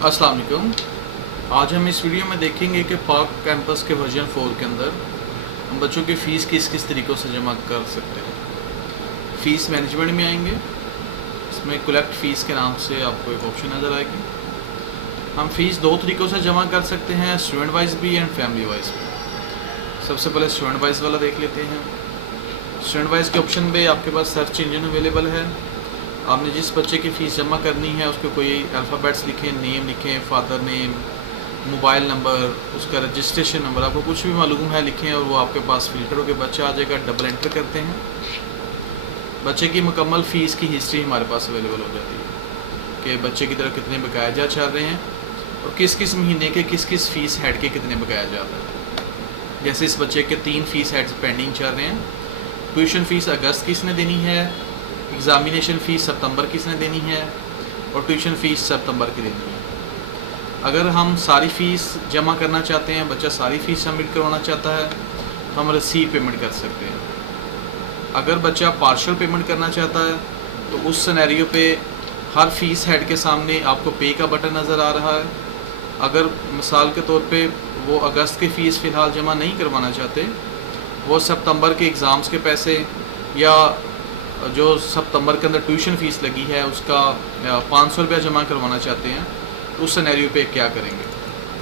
अस्सलाम वालेकुम। आज हम इस वीडियो में देखेंगे कि पाक कैंपस के वर्जन 4 के अंदर हम बच्चों की फ़ीस किस किस तरीक़ों से जमा कर सकते हैं। फ़ीस मैनेजमेंट में आएंगे, इसमें कलेक्ट फ़ीस के नाम से आपको एक ऑप्शन नज़र आएगी। हम फ़ीस दो तरीक़ों से जमा कर सकते हैं, स्टूडेंट वाइज भी एंड फैमिली वाइज भी। सबसे पहले स्टूडेंट वाइज वाला देख लेते हैं। स्टूडेंट वाइज के ऑप्शन पे आपके पास सर्च इंजन अवेलेबल है। आपने जिस बच्चे की फ़ीस जमा करनी है उस पर कोई अल्फ़ाबेट्स लिखें, नेम लिखें, फादर नेम, मोबाइल नंबर, उसका रजिस्ट्रेशन नंबर, आपको कुछ भी मालूम है लिखें और वो आपके पास फ़िल्टर होकर बच्चा आ जाएगा। डबल एंटर करते हैं, बच्चे की मुकम्मल फ़ीस की हिस्ट्री हमारे पास अवेलेबल हो जाती है कि बच्चे की तरफ कितने बकाया जा चल रहे हैं और किस किस महीने के किस किस फ़ीस हेड के कितने बकाया जा रहे हैं। जैसे इस बच्चे के 3 फ़ीस हेड्स पेंडिंग चल रहे हैं। ट्यूशन फ़ीस अगस्त किसने देनी है, एग्ज़ामिनेशन फ़ीस सितंबर किसने देनी है और ट्यूशन फ़ीस सितंबर की देनी है। अगर हम सारी फ़ीस जमा करना चाहते हैं, बच्चा सारी फ़ीस सबमिट करवाना चाहता है, तो हम रिसीव पेमेंट कर सकते हैं। अगर बच्चा पार्शियल पेमेंट करना चाहता है तो उस सिनेरियो पे हर फ़ीस हेड के सामने आपको पे का बटन नज़र आ रहा है। अगर मिसाल के तौर पे वो अगस्त की फ़ीस फ़िलहाल जमा नहीं करवाना चाहते, वो सितंबर के एग्ज़ाम्स के पैसे या जो सितंबर के अंदर ट्यूशन फ़ीस लगी है उसका 500 रुपया जमा करवाना चाहते हैं, तो उस सिनेरियो पे क्या करेंगे।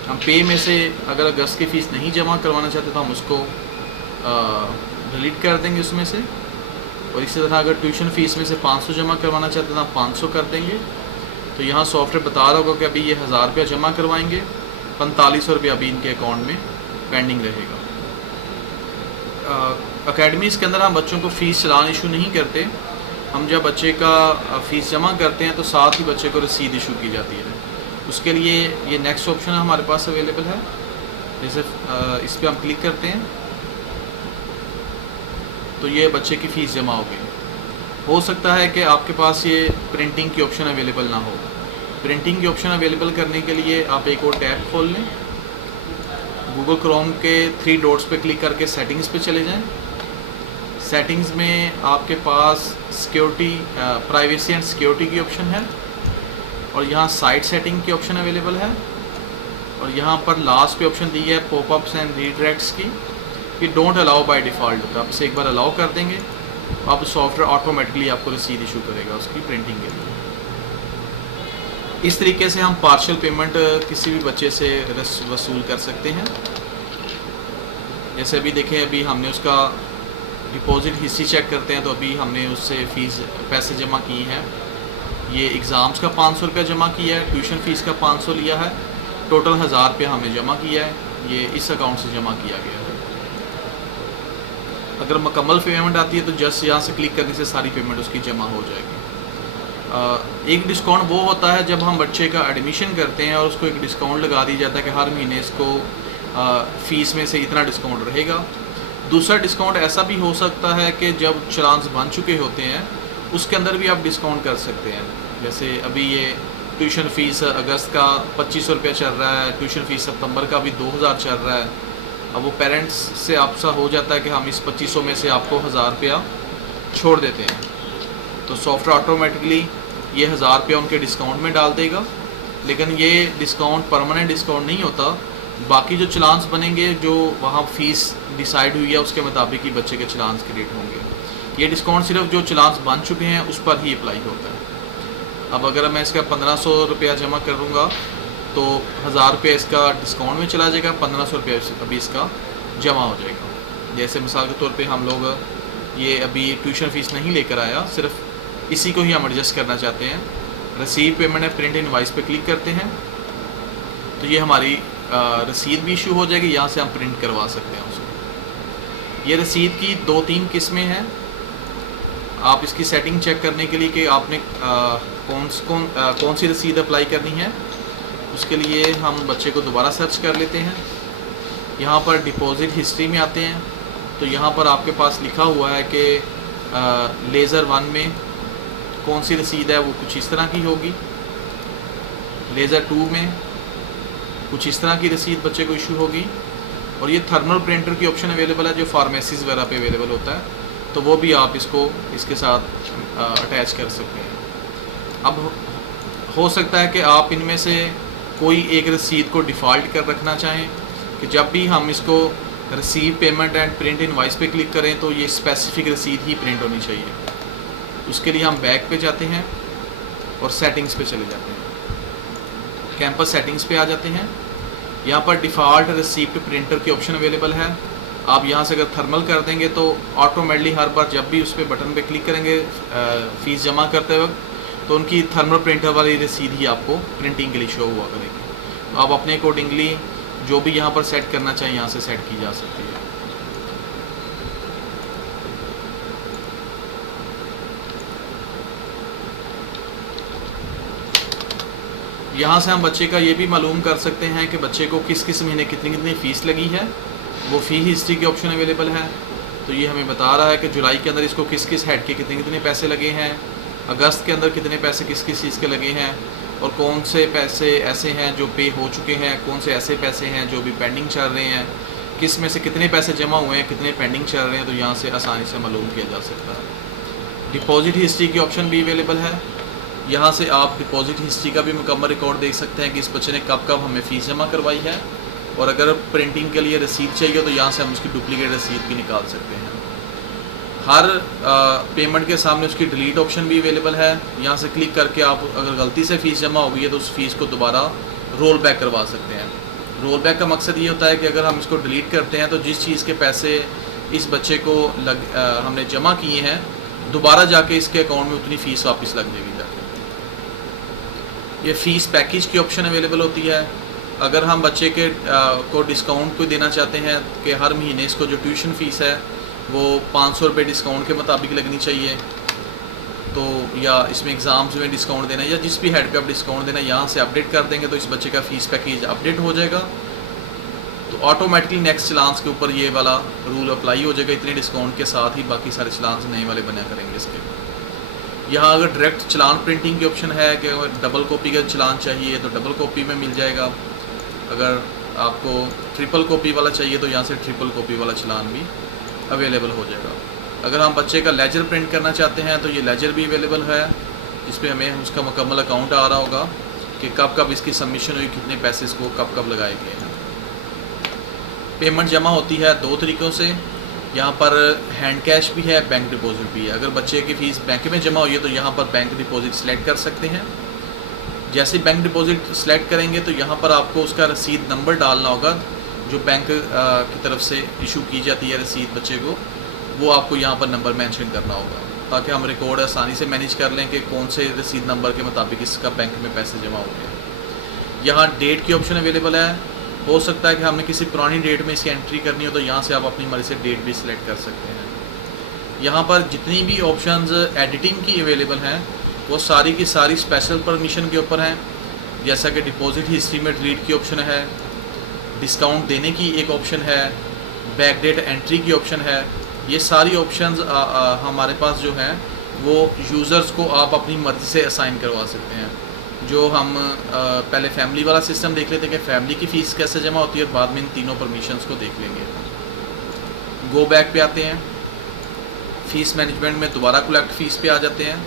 हम पे में से अगर अगस्त की फ़ीस नहीं जमा करवाना चाहते तो हम उसको डिलीट कर देंगे उसमें से। और इसी तरह अगर ट्यूशन फ़ीस में से 500 जमा करवाना चाहते हैं तो हम 500 कर देंगे। तो यहाँ सॉफ्टवेयर बता रहा होगा कि अभी ये 1000 रुपया जमा करवाएंगे, 4500 रुपया अभी इनके अकाउंट में पेंडिंग रहेगा। अकेडमीज़ के अंदर हम बच्चों को फ़ीस चलान इशू नहीं करते। हम जब बच्चे का फ़ीस जमा करते हैं तो साथ ही बच्चे को रसीद इशू की जाती है। उसके लिए ये नेक्स्ट ऑप्शन हमारे पास अवेलेबल है। जैसे इस पर हम क्लिक करते हैं तो ये बच्चे की फ़ीस जमा हो गई। हो सकता है कि आपके पास ये प्रिंटिंग की ऑप्शन अवेलेबल ना हो। प्रिंटिंग की ऑप्शन अवेलेबल करने के लिए आप एक और टैब खोल लें, गूगल क्रोम के 3 डॉट्स पे क्लिक करके सेटिंग्स पे चले जाएं। सेटिंग्स में आपके पास सिक्योरिटी, प्राइवेसी एंड सिक्योरिटी की ऑप्शन है और यहाँ साइट सेटिंग की ऑप्शन अवेलेबल है और यहाँ पर लास्ट पे ऑप्शन दी है पॉपअप्स एंड रीडायरेक्ट्स की। ये डोंट अलाउ बाय डिफ़ॉल्ट होता है, आप इसे एक बार अलाउ कर देंगे, अब सॉफ्टवेयर ऑटोमेटिकली आपको रसीद इशू करेगा उसकी प्रिंटिंग के लिए। इस तरीके से हम पार्शियल पेमेंट किसी भी बच्चे से वसूल कर सकते हैं। जैसे अभी देखें, अभी हमने उसका डिपॉजिट हिस्ट्री चेक करते हैं तो अभी हमने उससे पैसे जमा किए हैं। ये एग्ज़ाम्स का 500 रुपया जमा किया है, ट्यूशन फ़ीस का 500 लिया है, टोटल 1000 रुपया हमने जमा किया है। ये इस अकाउंट से जमा किया गया है। अगर मुकम्मल पेमेंट आती है तो जस्ट यहाँ से क्लिक करने से सारी पेमेंट उसकी जमा हो जाएगी। एक डिस्काउंट वो होता है जब हम बच्चे का एडमिशन करते हैं और उसको एक डिस्काउंट लगा दिया जाता है कि हर महीने इसको फ़ीस में से इतना डिस्काउंट रहेगा। दूसरा डिस्काउंट ऐसा भी हो सकता है कि जब चलान्स बन चुके होते हैं उसके अंदर भी आप डिस्काउंट कर सकते हैं। जैसे अभी ये ट्यूशन फ़ीस अगस्त का 2500 रुपया चल रहा है, ट्यूशन फ़ीस सितंबर का भी 2000 चल रहा है। अब वो पेरेंट्स से आपसा हो जाता है कि हम इस 2500 में से आपको 1000 रुपया छोड़ देते हैं, तो सॉफ्टवेयर ऑटोमेटिकली ये 1000 रुपया उनके डिस्काउंट में डाल देगा। लेकिन ये डिस्काउंट परमानेंट डिस्काउंट नहीं होता। बाकी जो चलान्स बनेंगे, जो वहाँ फ़ीस डिसाइड हुई है उसके मुताबिक ही बच्चे के चलान्स क्रिएट होंगे। ये डिस्काउंट सिर्फ जो चलान्स बन चुके हैं उस पर ही अप्लाई होता है। अब अगर मैं इसका 1500 रुपया जमा करूँगा तो 1000 रुपया इसका डिस्काउंट में चला जाएगा, 1500 रुपया अभी इसका जमा हो जाएगा। जैसे मिसाल के तौर पे हम लोग ये अभी ट्यूशन फ़ीस नहीं लेकर आया, सिर्फ इसी को ही हम एडजस्ट करना चाहते हैं। रिसीव पेमेंट है, प्रिंट इनवॉइस पे क्लिक करते हैं तो ये हमारी रसीद भी इशू हो जाएगी। यहाँ से हम प्रिंट करवा सकते हैं उसको। ये रसीद की 2-3 किस्में हैं। आप इसकी सेटिंग चेक करने के लिए कि आपने कौन सी रसीद अप्लाई करनी है, उसके लिए हम बच्चे को दोबारा सर्च कर लेते हैं। यहाँ पर डिपॉजिट हिस्ट्री में आते हैं तो यहाँ पर आपके पास लिखा हुआ है कि लेज़र 1 में कौन सी रसीद है, वो कुछ इस तरह की होगी। लेज़र 2 में कुछ इस तरह की रसीद बच्चे को इशू होगी। और ये थर्मल प्रिंटर की ऑप्शन अवेलेबल है जो फार्मेसीज़ वगैरह पे अवेलेबल होता है, तो वो भी आप इसको इसके साथ अटैच कर सकते हैं। अब हो सकता है कि आप इनमें से कोई एक रसीद को डिफ़ॉल्ट कर रखना चाहें कि जब भी हम इसको receive payment and print invoice पे क्लिक करें तो ये स्पेसिफिक रसीद ही प्रिंट होनी चाहिए। उसके लिए हम बैक पे जाते हैं और सेटिंग्स पे चले जाते हैं। कैंपस सेटिंग्स पे आ जाते हैं। यहाँ पर डिफ़ॉल्ट रिसीप्ट प्रिंटर की ऑप्शन अवेलेबल है। आप यहाँ से अगर थर्मल कर देंगे तो ऑटोमेटिकली हर बार जब भी उस पर बटन पे क्लिक करेंगे फ़ीस जमा करते वक्त तो उनकी थर्मल प्रिंटर वाली रसीद ही आपको प्रिंटिंग के लिए शो हुआ करेगी। तो आप अपने अकॉर्डिंगली जो भी यहाँ पर सेट करना चाहिए यहाँ से सेट की जा सकती है। यहाँ से हम बच्चे का ये भी मालूम कर सकते हैं कि बच्चे को किस किस महीने कितनी कितनी फ़ीस लगी है। वो फ़ी हिस्ट्री की ऑप्शन अवेलेबल है। तो ये हमें बता रहा है कि जुलाई के अंदर इसको किस किस हेड के कितने कितने पैसे लगे हैं, अगस्त के अंदर कितने पैसे किस किस चीज़ के लगे हैं, और कौन से पैसे ऐसे हैं जो पे हो चुके हैं, कौन से ऐसे पैसे हैं जो भी पेंडिंग चल रहे हैं, किस में से कितने पैसे जमा हुए हैं, कितने पेंडिंग चल रहे हैं। तो यहाँ से आसानी से मालूम किया जा सकता है। डिपॉजिट हिस्ट्री की ऑप्शन भी अवेलेबल है। यहाँ से आप डिपॉजिट हिस्ट्री का भी मुकम्मल रिकॉर्ड देख सकते हैं कि इस बच्चे ने कब कब हमें फ़ीस जमा करवाई है, और अगर प्रिंटिंग के लिए रसीद चाहिए तो यहाँ से हम उसकी डुप्लीकेट रसीद भी निकाल सकते हैं। हर पेमेंट के सामने उसकी डिलीट ऑप्शन भी अवेलेबल है। यहाँ से क्लिक करके आप अगर गलती से फ़ीस जमा हो गई है तो उस फ़ीस को दोबारा रोल बैक करवा सकते हैं। रोल बैक का मकसद ये होता है कि अगर हम इसको डिलीट करते हैं तो जिस चीज़ के पैसे इस बच्चे को हमने जमा किए हैं दोबारा जाके इसके अकाउंट में उतनी फ़ीस वापस लग जाएगी जाके। ये फ़ीस पैकेज की ऑप्शन अवेलेबल होती है। अगर हम बच्चे के को डिस्काउंट को देना चाहते हैं कि हर महीने इसको जो ट्यूशन फ़ीस है वो 500 रुपये डिस्काउंट के मुताबिक लगनी चाहिए, तो या इसमें एग्ज़ाम्स में डिस्काउंट देना या जिस भी हेड पे आप डिस्काउंट देना यहाँ से अपडेट कर देंगे तो इस बच्चे का फ़ीस पैकेज अपडेट हो जाएगा। तो ऑटोमेटिकली नेक्स्ट चलान्स के ऊपर ये वाला रूल अप्लाई हो जाएगा। इतने डिस्काउंट के साथ ही बाकी सारे चलान्स नए वाले बना करेंगे इसके। यहाँ अगर डायरेक्ट चलान प्रिंटिंग की ऑप्शन है कि डबल कॉपी का चलान चाहिए तो डबल कॉपी में मिल जाएगा। अगर आपको ट्रिपल कॉपी वाला चाहिए तो यहाँ से ट्रिपल कॉपी वाला चलान भी अवेलेबल हो जाएगा। अगर हम बच्चे का लेजर प्रिंट करना चाहते हैं तो ये लेजर भी अवेलेबल है, जिसपे हमें उसका मुकम्मल अकाउंट आ रहा होगा कि कब कब इसकी सबमिशन हुई, कितने पैसे इसको कब कब लगाए गए हैं। पेमेंट जमा होती है दो तरीक़ों से। यहाँ पर हैंड कैश भी है, बैंक डिपॉजिट भी है। अगर बच्चे की फ़ीस बैंक में जमा हुई है तो यहाँ पर बैंक डिपॉजिट सेलेक्ट कर सकते हैं। जैसे बैंक डिपॉजिट सेलेक्ट करेंगे तो यहाँ पर आपको उसका रसीद नंबर डालना होगा जो बैंक की तरफ से इशू की जाती है रसीद बच्चे को, वो आपको यहाँ पर नंबर मेंशन करना होगा ताकि हम रिकॉर्ड आसानी से मैनेज कर लें कि कौन से रसीद नंबर के मुताबिक इसका बैंक में पैसे जमा हो गए। यहाँ डेट की ऑप्शन अवेलेबल है। हो सकता है कि हमने किसी पुरानी डेट में इसकी एंट्री करनी हो तो यहाँ से आप अपनी मर्ज़ी से डेट भी सिलेक्ट कर सकते हैं। यहाँ पर जितनी भी ऑप्शंस एडिटिंग की अवेलेबल हैं वो सारी की सारी स्पेशल परमिशन के ऊपर हैं। जैसा कि डिपॉजिट हिस्ट्री में डिलीट की ऑप्शन है, डिस्काउंट देने की एक ऑप्शन है, बैक डेट एंट्री की ऑप्शन है। ये सारी ऑप्शंस हमारे पास जो हैं वो यूज़र्स को आप अपनी मर्ज़ी से असाइन करवा सकते हैं। जो हम पहले फैमिली वाला सिस्टम देख लेते हैं कि फैमिली की फ़ीस कैसे जमा होती है, और बाद में इन तीनों परमिशंस को देख लेंगे। गो बैक पे आते हैं, फ़ीस मैनेजमेंट में दोबारा कलेक्ट फ़ीस पे आ जाते हैं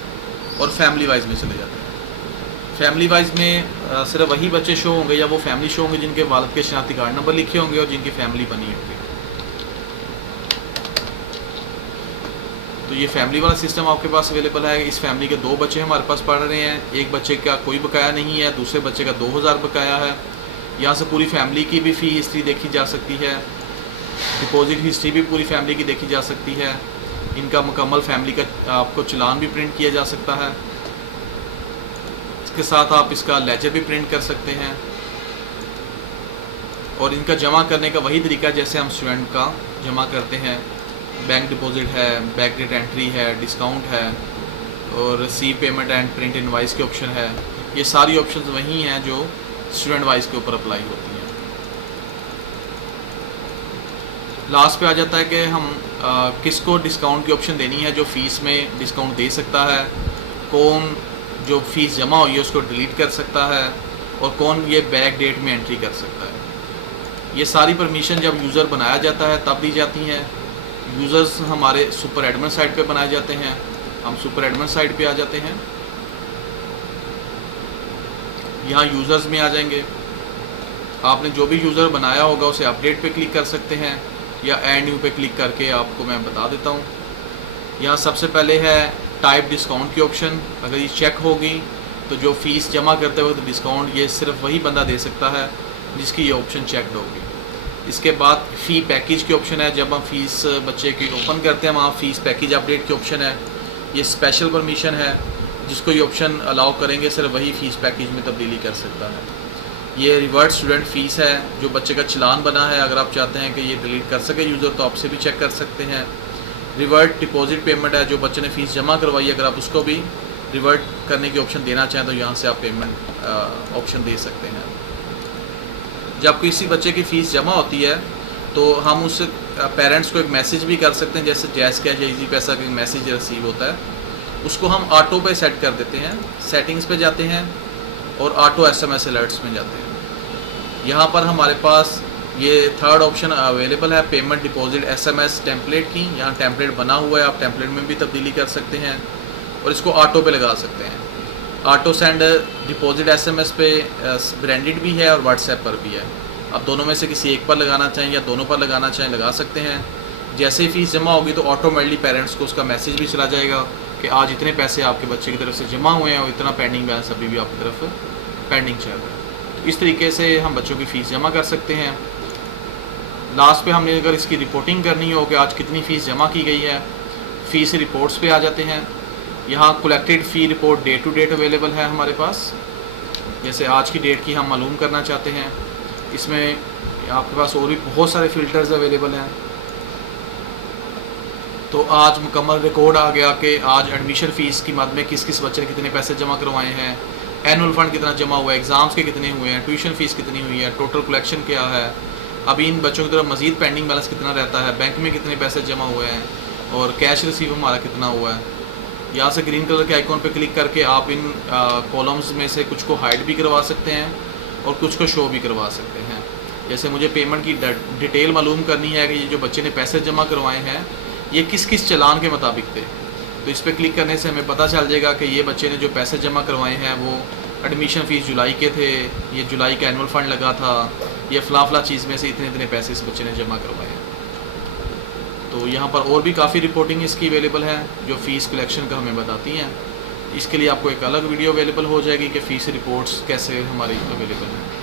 और फैमिली वाइज में चले जाते हैं। फैमिली वाइज में सिर्फ वही बच्चे शो होंगे या वो फैमिली शो होंगे जिनके वालिद के शनाख्ती कार्ड नंबर लिखे होंगे और जिनकी फैमिली बनी होगी। तो ये फैमिली वाला सिस्टम आपके पास अवेलेबल है। इस फैमिली के दो बच्चे हमारे पास पढ़ रहे हैं, एक बच्चे का कोई बकाया नहीं है, दूसरे बच्चे का 2000 बकाया है। यहाँ से पूरी फैमिली की भी फ़ी हिस्ट्री देखी जा सकती है, डिपॉजिट हिस्ट्री भी पूरी फैमिली की देखी जा सकती है। इनका मुकम्मल फैमिली का आपको चलान भी प्रिंट किया जा सकता है। इसके साथ आप इसका लेजर भी प्रिंट कर सकते हैं और इनका जमा करने का वही तरीका जैसे हम स्टूडेंट का जमा करते हैं। बैंक डिपॉजिट है, बैक डेट एंट्री है, डिस्काउंट है और receive payment and print invoice के ऑप्शन है। ये सारी ऑप्शंस वही हैं जो स्टूडेंट वाइज के ऊपर अप्लाई होती हैं। लास्ट पे आ जाता है कि हम किसको डिस्काउंट की ऑप्शन देनी है, जो फ़ीस में डिस्काउंट दे सकता है, कौन जो फ़ीस जमा हुई है उसको डिलीट कर सकता है और कौन ये बैक डेट में एंट्री कर सकता है। ये सारी परमिशन जब यूज़र बनाया जाता है तब दी जाती हैं। यूज़र्स हमारे सुपर एडमिन साइट पे बनाए जाते हैं। हम सुपर एडमिन साइट पे आ जाते हैं, यहाँ यूज़र्स में आ जाएंगे। आपने जो भी यूज़र बनाया होगा उसे अपडेट पे क्लिक कर सकते हैं या ऐड न्यू पे क्लिक करके आपको मैं बता देता हूँ। यहाँ सबसे पहले है टाइप डिस्काउंट की ऑप्शन। अगर ये चेक होगी तो जो फ़ीस जमा करते वक्त डिस्काउंट ये सिर्फ वही बंदा दे सकता है जिसकी ये ऑप्शन चेकड होगी। इसके बाद फ़ी पैकेज की ऑप्शन है। जब हम फ़ीस बच्चे की ओपन करते हैं वहाँ फ़ीस पैकेज अपडेट की ऑप्शन है। ये स्पेशल परमिशन है, जिसको ये ऑप्शन अलाउ करेंगे सिर्फ वही फ़ीस पैकेज में तब्दीली कर सकता है। ये रिवर्ट स्टूडेंट फ़ीस है, जो बच्चे का चलान बना है, अगर आप चाहते हैं कि ये डिलीट कर सके यूज़र तो आपसे भी चेक कर सकते हैं। रिवर्ट डिपॉजिट पेमेंट है, जो बच्चे ने फ़ीस जमा करवाई है, अगर आप उसको भी रिवर्ट करने की ऑप्शन देना चाहें तो यहाँ से आप पेमेंट ऑप्शन दे सकते हैं। जब किसी बच्चे की फ़ीस जमा होती है तो हम उस पेरेंट्स को एक मैसेज भी कर सकते हैं, जैसे जैज़ कैश या ईजी पैसा का मैसेज रिसीव होता है, उसको हम ऑटो पे सेट कर देते हैं। सेटिंग्स पे जाते हैं और ऑटो SMS अलर्ट्स में जाते हैं। यहाँ पर हमारे पास ये थर्ड ऑप्शन अवेलेबल है, पेमेंट डिपॉजिट SMS टेम्पलेट की। यहाँ टेम्पलेट बना हुआ है, आप टेम्पलेट में भी तब्दीली कर सकते हैं और इसको ऑटो पे लगा सकते हैं। ऑटो सेंड डिपॉजिट SMS पे ब्रांडेड भी है और व्हाट्सएप पर भी है। आप दोनों में से किसी एक पर लगाना चाहें या दोनों पर लगाना चाहें लगा सकते हैं। जैसे ही फ़ीस जमा होगी तो ऑटोमेटिकली पेरेंट्स को उसका मैसेज भी चला जाएगा कि आज इतने पैसे आपके बच्चे की तरफ से जमा हुए हैं और इतना पेंडिंग बैलेंस अभी भी आपकी तरफ पेंडिंग चल रहा है। तो इस तरीके से हम बच्चों की फ़ीस जमा कर सकते हैं। लास्ट पे हमने अगर इसकी रिपोर्टिंग करनी हो कि आज कितनी फ़ीस जमा की गई है, फ़ीस रिपोर्ट्स पे आ जाते हैं। यहाँ collected fee report day to date available है हमारे पास। जैसे आज की डेट की हम मालूम करना चाहते हैं, इसमें आपके पास और भी बहुत सारे फ़िल्टर्स अवेलेबल हैं। तो आज मुकम्मल रिकॉर्ड आ गया कि आज एडमिशन फ़ीस की मद में किस किस बच्चे ने कितने पैसे जमा करवाए हैं, एनुअल फ़ंड कितना जमा हुआ है, एग्ज़ाम्स के कितने हुए हैं, ट्यूशन फ़ीस कितनी हुई है, टोटल कलेक्शन क्या है, अभी इन बच्चों की तरफ मज़ीद पेंडिंग बैलेंस कितना रहता है, बैंक में कितने पैसे जमा हुए हैं और कैश रिसीव हमारा कितना हुआ है। यहाँ से ग्रीन कलर के आइकॉन पे क्लिक करके आप इन कॉलम्स में से कुछ को हाइड भी करवा सकते हैं और कुछ को शो भी करवा सकते हैं। जैसे मुझे पेमेंट की डिटेल मालूम करनी है कि ये जो बच्चे ने पैसे जमा करवाए हैं ये किस किस चालान के मुताबिक थे, तो इस पर क्लिक करने से हमें पता चल जाएगा कि ये बच्चे ने जो पैसे जमा करवाए हैं वो एडमिशन फ़ीस जुलाई के थे, ये जुलाई का एनुअल फ़ंड लगा था, ये फ़ला चीज़ में से इतने इतने पैसे इस बच्चे ने जमा करवाए हैं। तो यहाँ पर और भी काफ़ी रिपोर्टिंग इसकी अवेलेबल है जो फ़ीस कलेक्शन का हमें बताती हैं। इसके लिए आपको एक अलग वीडियो अवेलेबल हो जाएगी कि फ़ीस रिपोर्ट्स कैसे हमारी अवेलेबल हैं।